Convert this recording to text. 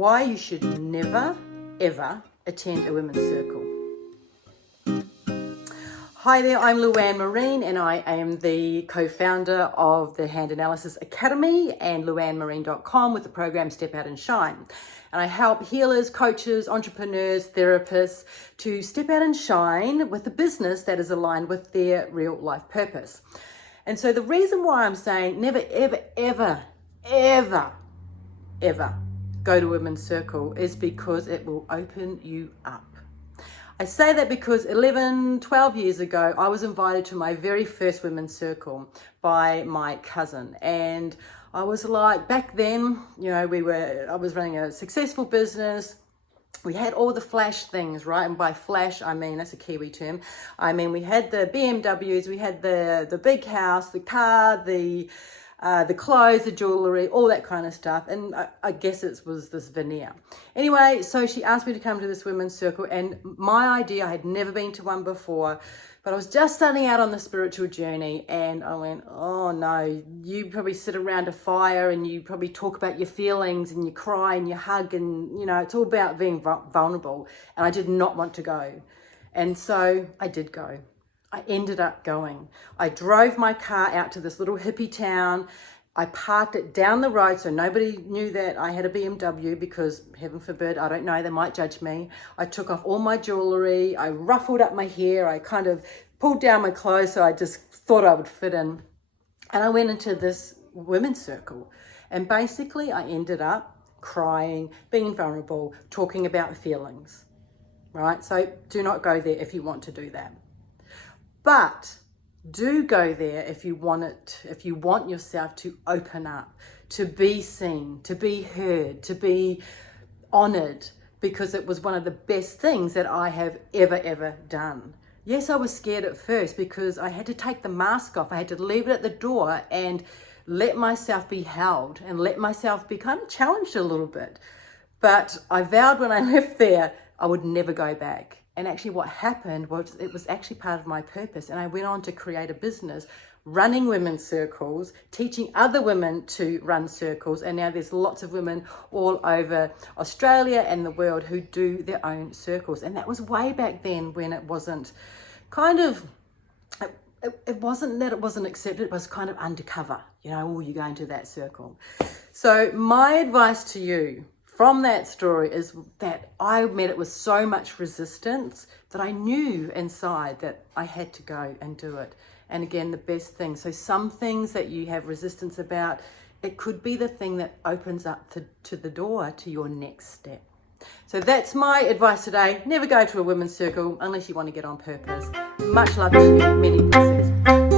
Why you should never, ever attend a women's circle. Hi there, I'm Luanne Marine and I am the co-founder of the Hand Analysis Academy and luannemarine.com with the program Step Out and Shine. And I help healers, coaches, entrepreneurs, therapists to step out and shine with a business that is aligned with their real life purpose. And so the reason why I'm saying never, ever, ever, ever, ever go to a women's circle is because it will open you up. I say that because 11, 12 years ago, I was invited to my very first women's circle by my cousin. And I was like, back then, I was running a successful business. We had all the flash things, right? And by flash, I mean, that's a Kiwi term. I mean, we had the BMWs, we had the big house, the car, the clothes, the jewelry, all that kind of stuff. And I guess it was this veneer. Anyway, so she asked me to come to this women's circle, and my idea, I had never been to one before, but I was just starting out on the spiritual journey, and I went, oh no, you probably sit around a fire and you probably talk about your feelings and you cry and you hug and, it's all about being vulnerable. And I did not want to go. And so I did go. I ended up going. I drove my car out to this little hippie town. I parked it down the road so nobody knew that I had a BMW because, heaven forbid, I don't know, they might judge me. I took off all my jewelry. I ruffled up my hair. I kind of pulled down my clothes so I just thought I would fit in. And I went into this women's circle. And basically I ended up crying, being vulnerable, talking about feelings, right? So do not go there if you want to do that. But do go there if you want yourself to open up, to be seen, to be heard, to be honored, because it was one of the best things that I have ever done. Yes, I was scared at first because I had to take the mask off. I had to leave it at the door and let myself be held and let myself be kind of challenged a little bit. But I vowed when I left there, I would never go back. And actually what happened was it was actually part of my purpose. And I went on to create a business running women's circles, teaching other women to run circles. And now there's lots of women all over Australia and the world who do their own circles. And that was way back then when it wasn't it wasn't accepted, it was kind of undercover, you're going to that circle. So my advice to you from that story is that I met it with so much resistance that I knew inside that I had to go and do it. And again, the best thing. So some things that you have resistance about, it could be the thing that opens up to the door to your next step. So that's my advice today. Never go to a women's circle unless you want to get on purpose. Much love to you. Many blessings.